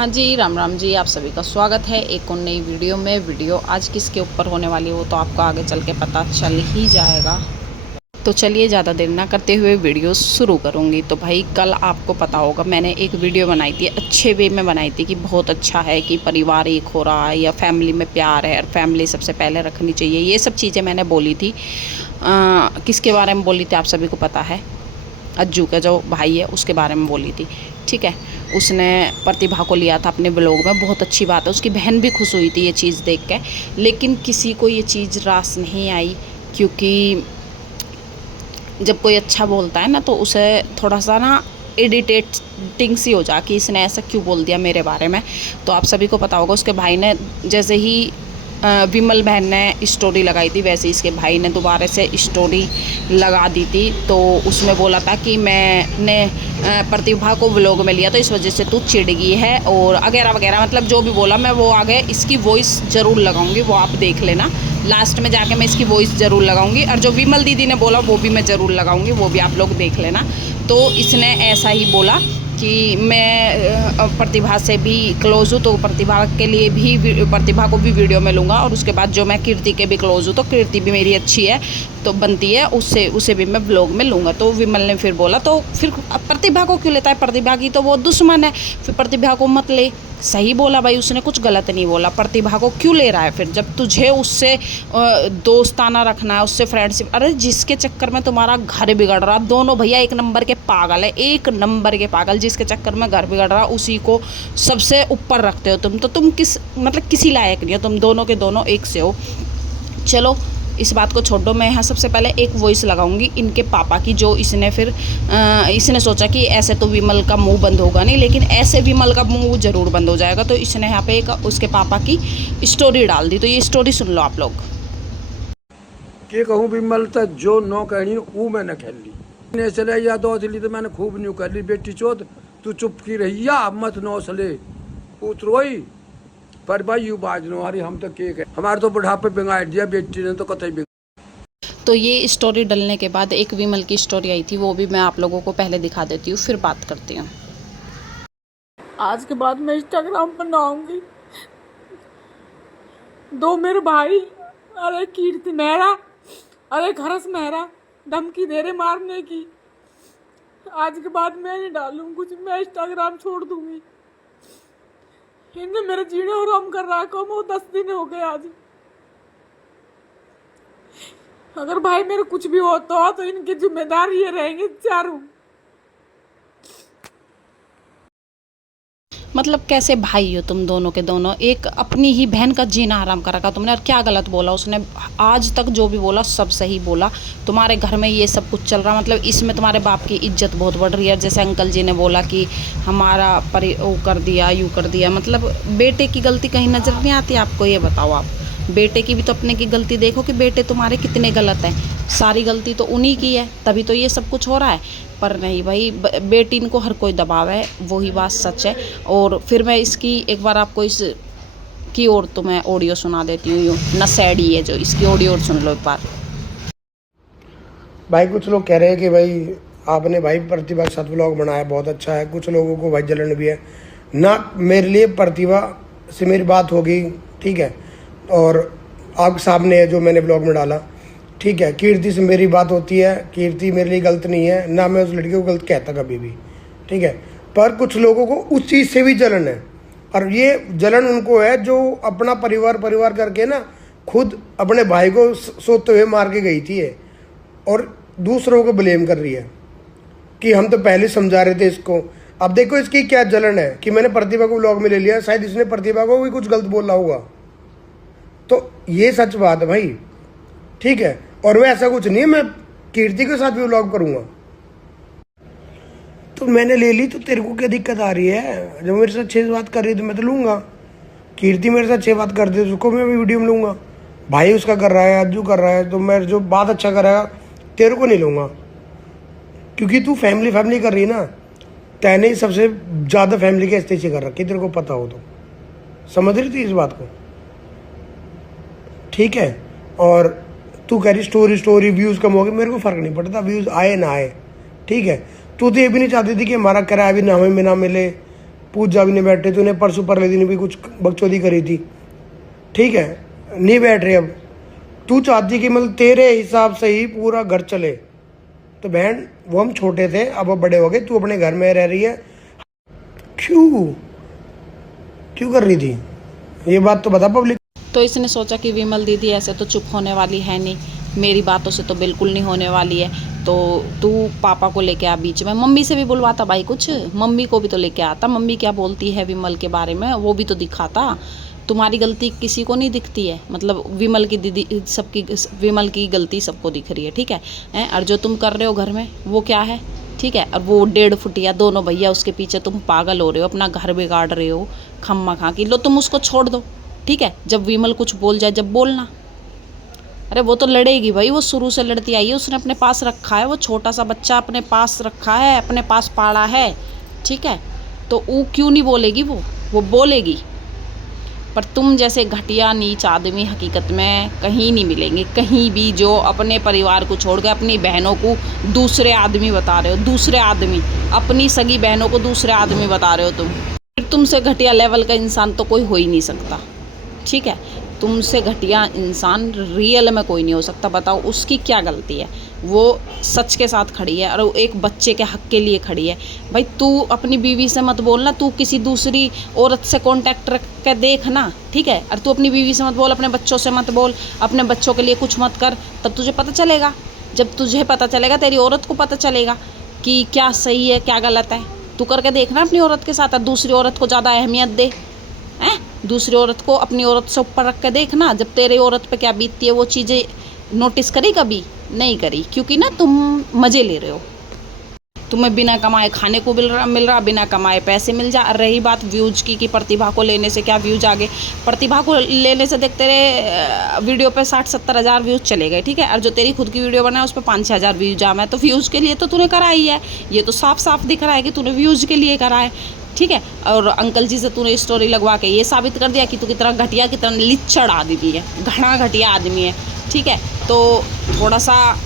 हाँ जी, राम राम जी। आप सभी का स्वागत है एक और नई वीडियो में। वीडियो आज किसके ऊपर होने वाली है वो तो आपको आगे चल के पता चल ही जाएगा। तो चलिए ज़्यादा देर ना करते हुए वीडियो शुरू करूँगी। तो भाई कल आपको पता होगा मैंने एक वीडियो बनाई थी, अच्छे वे में बनाई थी कि बहुत अच्छा है कि परिवार एक हो रहा है या फैमिली में प्यार है और फैमिली सबसे पहले रखनी चाहिए। ये सब चीज़ें मैंने बोली थी। किसके बारे में बोली थी आप सभी को पता है। अज्जू का जो भाई है उसके बारे में बोली थी। ठीक है, उसने प्रतिभा को लिया था अपने ब्लॉग में, बहुत अच्छी बात है। उसकी बहन भी खुश हुई थी ये चीज़ देख के, लेकिन किसी को ये चीज़ रास नहीं आई, क्योंकि जब कोई अच्छा बोलता है ना तो उसे थोड़ा सा ना इरिटेटिंग सी हो जा कि इसने ऐसा क्यों बोल दिया मेरे बारे में। तो आप सभी को पता होगा उसके भाई ने जैसे ही विमल बहन ने स्टोरी लगाई थी वैसे इसके भाई ने दोबारा से स्टोरी लगा दी थी। तो उसमें बोला था कि मैंने प्रतिभा को व्लॉग में लिया तो इस वजह से तू चिढ़ गई है और वगैरह वगैरह, मतलब जो भी बोला। मैं वो आगे इसकी वॉइस ज़रूर लगाऊंगी, वो आप देख लेना। लास्ट में जाके मैं इसकी वॉइस ज़रूर लगाऊंगी और जो विमल दीदी ने बोला वो भी मैं ज़रूर लगाऊंगी, वो भी आप लोग देख लेना। तो इसने ऐसा ही बोला कि मैं प्रतिभा से भी क्लोज़ हूँ तो प्रतिभा के लिए भी, प्रतिभा को भी वीडियो में लूँगा। और उसके बाद जो मैं कीर्ति के भी क्लोज़ हूँ तो कीर्ति भी मेरी अच्छी है तो बनती है, उससे उसे भी मैं ब्लॉग में लूँगा। तो विमल ने फिर बोला तो फिर प्रतिभा को क्यों लेता है, प्रतिभा की तो वो दुश्मन है, फिर प्रतिभा को मत ले। सही बोला भाई, उसने कुछ गलत नहीं बोला। प्रतिभा को क्यों ले रहा है फिर, जब तुझे उससे दोस्ताना रखना है, उससे फ्रेंडशिप। अरे जिसके चक्कर में तुम्हारा घर बिगड़ रहा, दोनों भैया एक नंबर के पागल है, एक नंबर के पागल। जिसके चक्कर में घर बिगड़ रहा उसी को सबसे ऊपर रखते हो तुम। तो तुम किसी लायक नहीं हो, तुम दोनों के दोनों एक से हो। चलो इस बात को छोड़ो, मैं यहाँ सबसे पहले एक वॉइस लगाऊंगी इनके पापा की, जो इसने फिर इसने सोचा कि ऐसे तो विमल का मुंह बंद होगा नहीं, लेकिन ऐसे विमल का मुंह ज़रूर बंद हो जाएगा। तो इसने यहाँ पे एक उसके पापा की स्टोरी डाल दी, तो ये स्टोरी सुन लो आप लोग। के कहूँ विमल तो जो नो कहनी वो मैंने खेल ली, ने चले या दो चली तो मैंने खूब न्यू कर ली। बेटी चोत तू चुप की रही या मत नौसले उतरोई पर भाई यू बाज नो हमारी, हम तो केक है हमारे तो बुढ़ापे बिगाड़ दिया बेटी ने तो कतई। तो ये स्टोरी डलने के बाद एक विमल की स्टोरी आई थी, वो भी मैं आप लोगों को पहले दिखा देती हूँ, फिर बात करती हूँ। आज के बाद मैं इंस्टाग्राम पर ना आऊंगी। दो मेरे भाई, अरे कीर्ति मेहरा, अरे खरस मेहरा धमकी दे रहे मारने की। आज के बाद मैं नहीं डालूंगी कुछ, मैं इंस्टाग्राम छोड़ दूंगी। इनने मेरे जीने हराम कर रहा है, कम हो 10 दिन हो गए आज। अगर भाई मेरे कुछ भी होता तो इनकी जिम्मेदार ये रहेंगे चारों। मतलब कैसे भाई हो तुम दोनों के दोनों, एक अपनी ही बहन का जीना हराम कर रखा तुमने। और क्या गलत बोला उसने, आज तक जो भी बोला सब सही बोला। तुम्हारे घर में ये सब कुछ चल रहा, मतलब इसमें तुम्हारे बाप की इज्जत बहुत बढ़ रही है। जैसे अंकल जी ने बोला कि हमारा वो कर दिया, यूँ कर दिया, मतलब बेटे की गलती कहीं नज़र नहीं आती आपको? ये बताओ आप, बेटे की भी तो अपने की गलती देखो कि बेटे तुम्हारे कितने गलत हैं। सारी गलती तो उन्हीं की है, तभी तो ये सब कुछ हो रहा है। पर नहीं भाई, बेटी इनको हर कोई दबाव है, वही बात सच है। और फिर मैं इसकी एक बार आपको इस की और तो मैं ऑडियो सुना देती हूँ। नशेड़ी है जो, इसकी ऑडियो और सुन लो एक बार। भाई कुछ लोग कह रहे हैं कि भाई आपने भाई प्रतिभा के साथ व्लॉग बनाया बहुत अच्छा है, कुछ लोगों को भाई जलन भी है ना। मेरे लिए प्रतिभा से मेरी बात होगी, ठीक है, और आपके सामने जो मैंने व्लॉग में डाला, ठीक है। कीर्ति से मेरी बात होती है, कीर्ति मेरे लिए गलत नहीं है, ना मैं उस लड़की को गलत कहता कभी भी, ठीक है। पर कुछ लोगों को उस चीज़ से भी जलन है, और ये जलन उनको है जो अपना परिवार करके ना खुद अपने भाई को सोते हुए मार के गई थी और दूसरों को ब्लेम कर रही है कि हम तो पहले समझा रहे थे इसको। अब देखो इसकी क्या जलन है कि मैंने प्रतिभा को व्लॉग में ले लिया, शायद इसने प्रतिभा को भी कुछ गलत बोला होगा। तो ये सच बात है भाई, ठीक है। और मैं ऐसा कुछ नहीं है, मैं कीर्ति के साथ भी व्लॉग करूंगा। तो मैंने ले ली तो तेरे को क्या दिक्कत आ रही है? जब मेरे साथ 6 बात कर रही है तो मैं तो लूंगा। कीर्ति मेरे साथ 6 बात कर दी तो उसको मैं भी वीडियो में लूंगा। भाई उसका कर रहा है, अज्जू कर रहा है, तो मैं जो बात अच्छा करेगा तेरे को नहीं लूंगा, क्योंकि तू फैमिली कर रही है ना। तैने ही सबसे ज़्यादा फैमिली के स्टेज कर रखी, तेरे को पता हो तो समझ रही थी इस बात को, ठीक है। और तू कह रही स्टोरी व्यूज़ कम हो गए, मेरे को फ़र्क नहीं पड़ता, व्यूज़ आए ना आए, ठीक है। तू तो ये भी नहीं चाहती थी कि हमारा किराया भी ना हमें ना मिले, पूजा भी नहीं बैठे, तूने परसों परले दिन भी कुछ बकचोदी करी थी, ठीक है, नहीं बैठ रहे। अब तू चाहती कि मतलब तेरे हिसाब से ही पूरा घर चले, तो बहन वो हम छोटे थे, अब वो बड़े हो गए, तू अपने घर में रह रही है, क्यों कर रही थी ये बात तो बता पब्लिक। तो इसने सोचा कि विमल दीदी ऐसे तो चुप होने वाली है नहीं, मेरी बातों से तो बिल्कुल नहीं होने वाली है, तो तू पापा को लेके आ बीच में, मम्मी से भी बुलवाता भाई, कुछ मम्मी को भी तो लेके आता, मम्मी क्या बोलती है विमल के बारे में वो भी तो दिखाता। तुम्हारी गलती किसी को नहीं दिखती है, मतलब विमल की दीदी सबकी, विमल की गलती सबको दिख रही है, ठीक है। और जो तुम कर रहे हो घर में वो क्या है, ठीक है। और वो 1.5 फुटिया दोनों भैया उसके पीछे तुम पागल हो रहे हो, अपना घर बिगाड़ रहे हो खम्मा खा की। लो तुम उसको छोड़ दो, ठीक है। जब विमल कुछ बोल जाए जब बोलना, अरे वो तो लड़ेगी भाई, वो शुरू से लड़ती आई है, उसने अपने पास रखा है, वो छोटा सा बच्चा अपने पास रखा है, अपने पास पाला है, ठीक है। तो वो क्यों नहीं बोलेगी, वो बोलेगी। पर तुम जैसे घटिया नीच आदमी हकीकत में कहीं नहीं मिलेंगे, कहीं भी, जो अपने परिवार को छोड़ के अपनी बहनों को दूसरे आदमी बता रहे हो, दूसरे आदमी, अपनी सगी बहनों को दूसरे आदमी बता रहे हो तुम। फिर तुमसे घटिया लेवल का इंसान तो कोई हो ही नहीं सकता, ठीक है। तुमसे घटिया इंसान रियल में कोई नहीं हो सकता। बताओ उसकी क्या गलती है, वो सच के साथ खड़ी है और वो एक बच्चे के हक के लिए खड़ी है। भाई तू अपनी बीवी से मत बोलना, तू किसी दूसरी औरत से कांटेक्ट रख के देखना, ठीक है। और तू अपनी बीवी से मत बोल, अपने बच्चों से मत बोल, अपने बच्चों के लिए कुछ मत कर, तब तुझे पता चलेगा। जब तुझे पता चलेगा, तेरी औरत को पता चलेगा कि क्या सही है क्या गलत है। तू करके देखना अपनी औरत के साथ, और दूसरी औरत को ज़्यादा अहमियत दे, हैं, दूसरी औरत को अपनी औरत से ऊपर रख के देखना, जब तेरे औरत पे क्या बीतती है वो चीज़ें नोटिस करी कभी नहीं करी, क्योंकि ना तुम मज़े ले रहे हो, तुम्हें बिना कमाए खाने को मिल रहा, बिना कमाए पैसे मिल जा। रही बात व्यूज की कि प्रतिभा को लेने से क्या व्यूज आ गए, प्रतिभा को लेने से देख तेरे वीडियो पे 60-70 हज़ार व्यूज़ चले गए, ठीक है। और जो तेरी खुद की वीडियो बनाए उस पर 5-6 हज़ार व्यूज आए, तो व्यूज़ के लिए तो तूने करा ही है, ये तो साफ साफ दिख रहा है कि तूने व्यूज़ के लिए करा है, ठीक है। और अंकल जी से तूने स्टोरी लगवा के ये साबित कर दिया कि तू कितना घटिया, कितना लिच्चड़ आदमी है, घना घटिया आदमी है, ठीक है। तो थोड़ा सा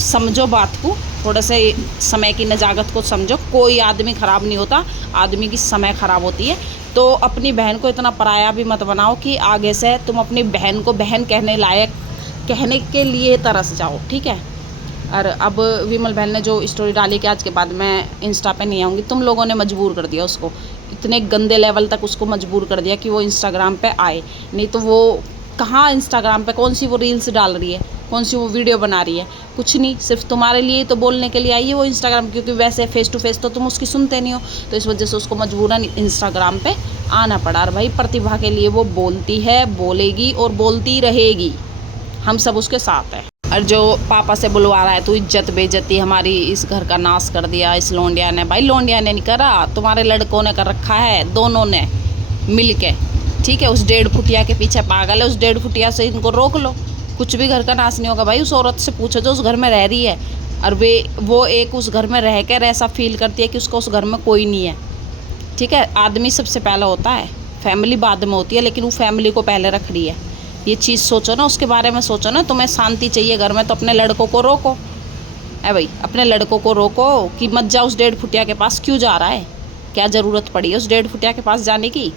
समझो बात को, थोड़ा से समय की नजाकत को समझो। कोई आदमी ख़राब नहीं होता, आदमी की समय ख़राब होती है। तो अपनी बहन को इतना पराया भी मत बनाओ कि आगे से तुम अपनी बहन को बहन कहने लायक, कहने के लिए तरस जाओ, ठीक है। और अब विमल बहन ने जो स्टोरी डाली कि आज के बाद मैं इंस्टा पे नहीं आऊँगी, तुम लोगों ने मजबूर कर दिया उसको, इतने गंदे लेवल तक उसको मजबूर कर दिया कि वो इंस्टाग्राम पे आए, नहीं तो वो कहाँ इंस्टाग्राम पे, कौन सी वो रील्स डाल रही है, कौन सी वो वीडियो बना रही है, कुछ नहीं, सिर्फ तुम्हारे लिए तो बोलने के लिए आई है वो इंस्टाग्राम, क्योंकि वैसे फेस टू फेस तो तुम उसकी सुनते नहीं हो, तो इस वजह से उसको मजबूरन इंस्टाग्राम पे आना पड़ा। और भाई प्रतिभा के लिए वो बोलती है, बोलेगी और बोलती रहेगी, हम सब उसके साथ हैं। और जो पापा से बुलवा रहा है तू इज्जत बेइज्जती हमारी, इस घर का नाश कर दिया इस लोंडिया ने, भाई लोंडिया ने नहीं करा, तुम्हारे लड़कों ने कर रखा है, दोनों ने मिल के, ठीक है। उस 1.5 फुटिया के पीछे पागल है, उस 1.5 फुटिया से इनको रोक लो, कुछ भी घर का नाश नहीं होगा। भाई उस औरत से पूछो जो उस घर में रह रही है, और वो एक उस घर में रह कर ऐसा फील करती है कि उसको उस घर में कोई नहीं है, ठीक है। आदमी सबसे पहला होता है, फैमिली बाद में होती है, लेकिन वो फैमिली को पहले रख रही है। ये चीज़ सोचो ना, उसके बारे में सोचो ना। तुम्हें शांति चाहिए घर में तो अपने लड़कों को रोको, है भाई, अपने लड़कों को रोको कि मत जा उस 1.5 फुटिया के पास। क्यों जा रहा है, क्या ज़रूरत पड़ी है उस 1.5 फुटिया के पास जाने की।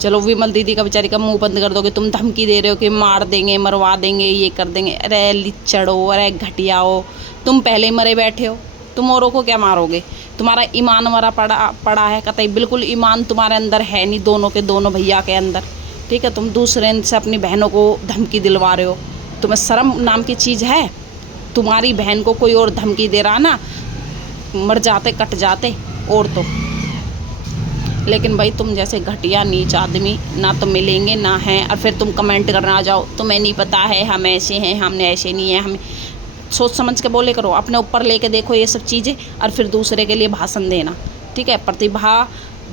चलो विमल दीदी का बेचारी का मुंह बंद कर दोगे, तुम धमकी दे रहे हो कि मार देंगे, मरवा देंगे, ये कर देंगे। अरे लिच्चड़ो, अरे घटिया हो, तुम पहले ही मरे बैठे हो, तुम औरों को क्या मारोगे। तुम्हारा ईमान मरा पड़ा है, कतई बिल्कुल ईमान तुम्हारे अंदर है नहीं, दोनों के दोनों भैया के अंदर, ठीक है। तुम दूसरे से अपनी बहनों को धमकी दिलवा रहे हो, तुम्हें शर्म नाम की चीज़ है। तुम्हारी बहन को कोई और धमकी दे रहा ना, मर जाते कट जाते और तो। लेकिन भाई तुम जैसे घटिया नीच आदमी ना तो मिलेंगे ना हैं, और फिर तुम कमेंट करना आ जाओ तुम्हें नहीं पता है, हम ऐसे हैं, हमने ऐसे नहीं है। हमें सोच समझ के बोले करो, अपने ऊपर लेके देखो ये सब चीज़ें, और फिर दूसरे के लिए भाषण देना, ठीक है। प्रतिभा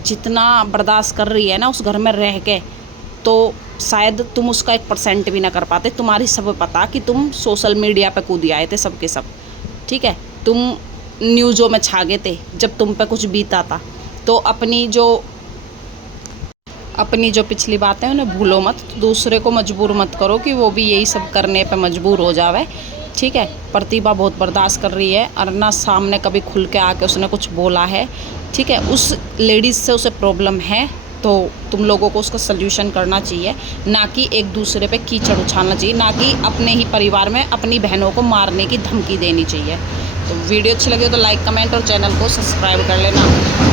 जितना बर्दाश्त कर रही है ना उस घर में रह के, तो शायद तुम उसका 1% भी ना कर पाते। तुम्हारी सब पता कि तुम सोशल मीडिया पे कूद आए थे सब के सब, ठीक है। तुम न्यूज़ों में छा गए थे जब तुम पे कुछ बीता था। तो अपनी जो पिछली बातें हैं उन्हें भूलो मत, दूसरे को मजबूर मत करो कि वो भी यही सब करने पे मजबूर हो जावे, ठीक है। प्रतिभा बहुत बर्दाश्त कर रही है, और ना सामने कभी खुल के आके उसने कुछ बोला है, ठीक है। उस लेडीज़ से उसे प्रॉब्लम है तो तुम लोगों को उसका सल्यूशन करना चाहिए, ना कि एक दूसरे पे कीचड़ उछालना चाहिए, ना कि अपने ही परिवार में अपनी बहनों को मारने की धमकी देनी चाहिए। तो वीडियो अच्छी लगी हो तो लाइक कमेंट और चैनल को सब्सक्राइब कर लेना।